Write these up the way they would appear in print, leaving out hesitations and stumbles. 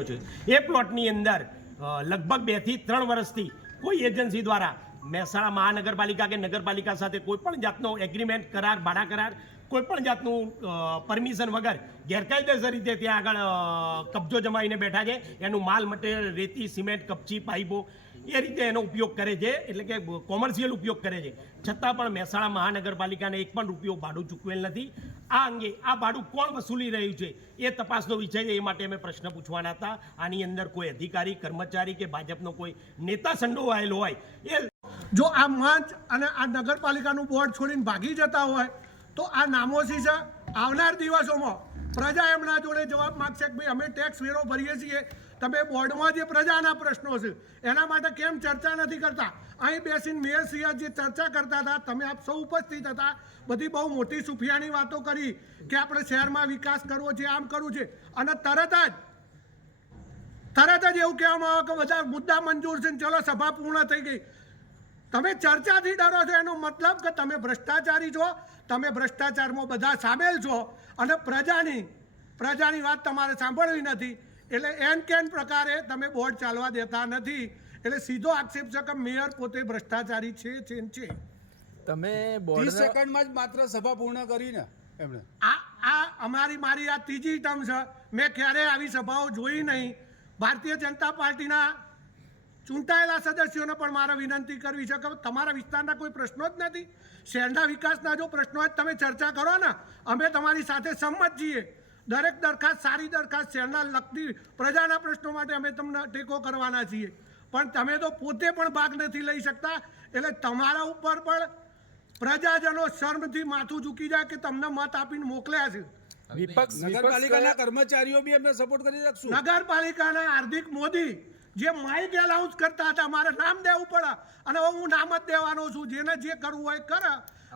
રહ્યો છે। એ પ્લોટની અંદર લગભગ 2 થી 3 વર્ષથી કોઈ એજન્સી દ્વારા મહેસાણા મહાનગરપાલિકા કે નગરપાલિકા સાથે કોઈપણ જાતનો એગ્રીમેન્ટ, કરાર, ભાડા કરાર, કોઈપણ જાતનું પરમિશન વગર ગેરકાયદેસર રીતે ત્યાં આગળ કબજો જમાવીને બેઠા છે। એનું માલ મટીરિયલ, રેતી, સિમેન્ટ, કપચી, પાઇપો એ રીતે એનો ઉપયોગ કરે છે, એટલે કે કોમર્શિયલ ઉપયોગ કરે છે। છતાં પણ મહેસાણા મહાનગરપાલિકાને 1 પણ રૂપિયો ભાડું ચૂકવેલ નથી। આ અંગે આ ભાડું કોણ વસૂલી રહ્યું છે એ તપાસનો વિષય છે। એ માટે અમે પ્રશ્ન પૂછવાના હતા। આની અંદર કોઈ અધિકારી, કર્મચારી કે ભાજપનો કોઈ નેતા સંડોવાયેલો હોય એ જો આ મંચ અને આ નગરપાલિકાનું બોર્ડ છોડીને ભાગી જતા હોય તો આ નામોશી છે। આવનાર દિવસોમાં પ્રજા એમના જોડે જવાબ માગશે કે ભાઈ અમે ટેક્સ વેરો ભરીએ છીએ, તમે બોર્ડમાં જે પ્રજાના પ્રશ્નો છે એના માટે કેમ ચર્ચા નથી કરતા? અહીં બેસીને મેયરશ્રીએ જે ચર્ચા કરતા હતા, તમે આપ સૌ ઉપસ્થિત હતા, બધી બહુ મોટી સુફિયાની વાતો કરી કે આપણે શહેરમાં વિકાસ કરવો છે, આમ કરવું છે, અને તરત જ એવું કહેવામાં આવે કે બધા મુદ્દા મંજૂર છે, ચલો સભા પૂર્ણ થઈ ગઈ। તમે ચર્ચાથી ડરો છો, એનો મતલબ કે તમે ભ્રષ્ટાચારી છો, તમે ભ્રષ્ટાચારમાં બધા સામેલ છો અને પ્રજાની વાત તમારે સાંભળવી નથી। એટલે એન કેન પ્રકારે તમે બોર્ડ ચાલવા દેતા નથી। એટલે સીધો આક્ષેપ છે કે મેયર પોતે ભ્રષ્ટાચારી છે। તમે 30 સેકન્ડમાં જ માત્ર સભા પૂર્ણ કરીને એમણે મારી આ ત્રીજી ટર્મ છે। મેં ક્યારેય આવી સભાઓ જોઈ નહીં। ભારતીય જનતા પાર્ટીના ચૂંટાયેલા સદસ્યોને પણ મારે વિનંતી કરવી છે કે તમારા વિસ્તારના કોઈ પ્રશ્નો જ નથી, શહેરના વિકાસના જો પ્રશ્નો હોય તમે ચર્ચા કરો ને, અમે તમારી સાથે સંમત છીએ। દરેક દરખાસ્ત, સારી દરખાસ્ત, શહેરના લગતી પ્રજાના પ્રશ્નો માટે અમે તમને ટેકો કરવાના છીએ, પણ તમે તો પોતે પણ ભાગ નથી લઈ શકતા। એટલે તમારા ઉપર પણ પ્રજાજનો શર્મથી માથું ઝૂકી જાય કે તમને મત આપીને મોકલ્યા છે। વિપક્ષ નગરપાલિકાના કર્મચારીઓ બી એમને સપોર્ટ કરી શકશું। નગરપાલિકાના હાર્દિક મોદી જે માઇક એલાઉન્સ કરતા હતા, મારે નામ દેવું પડે અને હું નામ જ દેવાનો છું, જેને જે કરવું હોય કરે।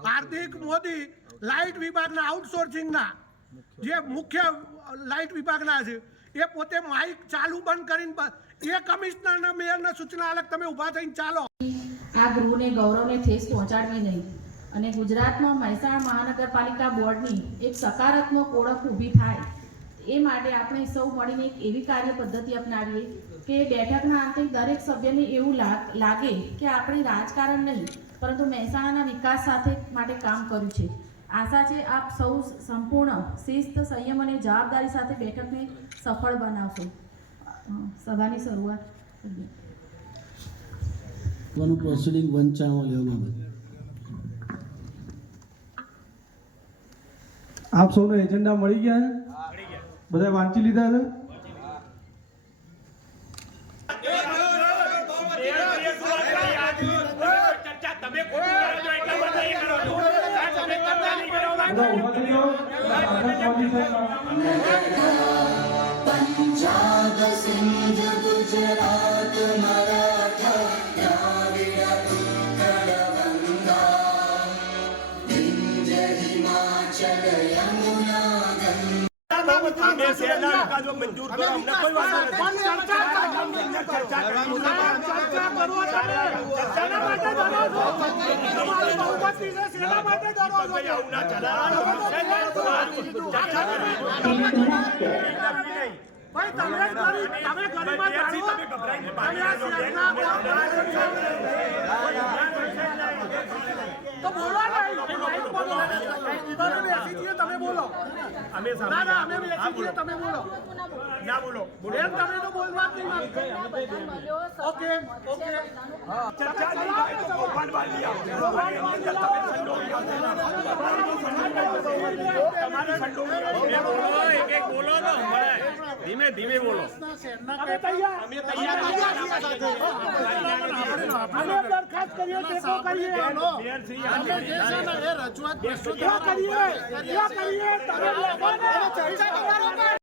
હાર્દિક મોદી લાઇટ વિભાગના આઉટસોર્સિંગના જે મુખ્ય લાઇટ વિભાગના છે એ પોતે માઇક ચાલુ બંધ કરીને એ કમિશનરના મેયરના સૂચના અલગ તમે ઊભા થઈને ચાલો। આ ગૃહને ગૌરવને ઠેસ પહોંચાડવી નહીં અને ગુજરાતમાં મહેસાણા મહાનગરપાલિકા બોર્ડની એક સકારાત્મક ઓળખ ઊભી થાય એ માટે આપણે સૌ મળીને એક એવી કાર્ય પદ્ધતિ અપનાવીએ કે બેઠકના અંતે દરેક સભ્યને એવું લાગે કે આપણે રાજકારણ નહીં પરંતુ મહેસાણાના વિકાસ સાથે માટે કામ કર્યું છે। આશા છે આપ સૌ સંપૂર્ણ શિસ્ત, સંયમ અને જવાબદારી સાથે બેઠકને સફળ બનાવશો। સભાની શરૂઆત પ્રોસિડિંગ વંચાણમાં લેવા બાબત આપ સૌને એજન્ડા મળી ગયા છે? બધા વાંચી લીધા છે? पंजाब सिंध गुजरात मराठा द्राविड़ उत्कल गंगा विंध्य हिमाचल यमुना અમે શહેરના વિકાસો મંજૂર કરો, અમને કોઈ વાંધો નથી। તમે બોલો, અમે તમે બોલો ના બોલો, તમે તો બોલવા જ નહીં માંગતા। ઓકે ધીમે ધીમે બોલો। અમે દરખાસ્ત કરીએ ટેકો કરીએ,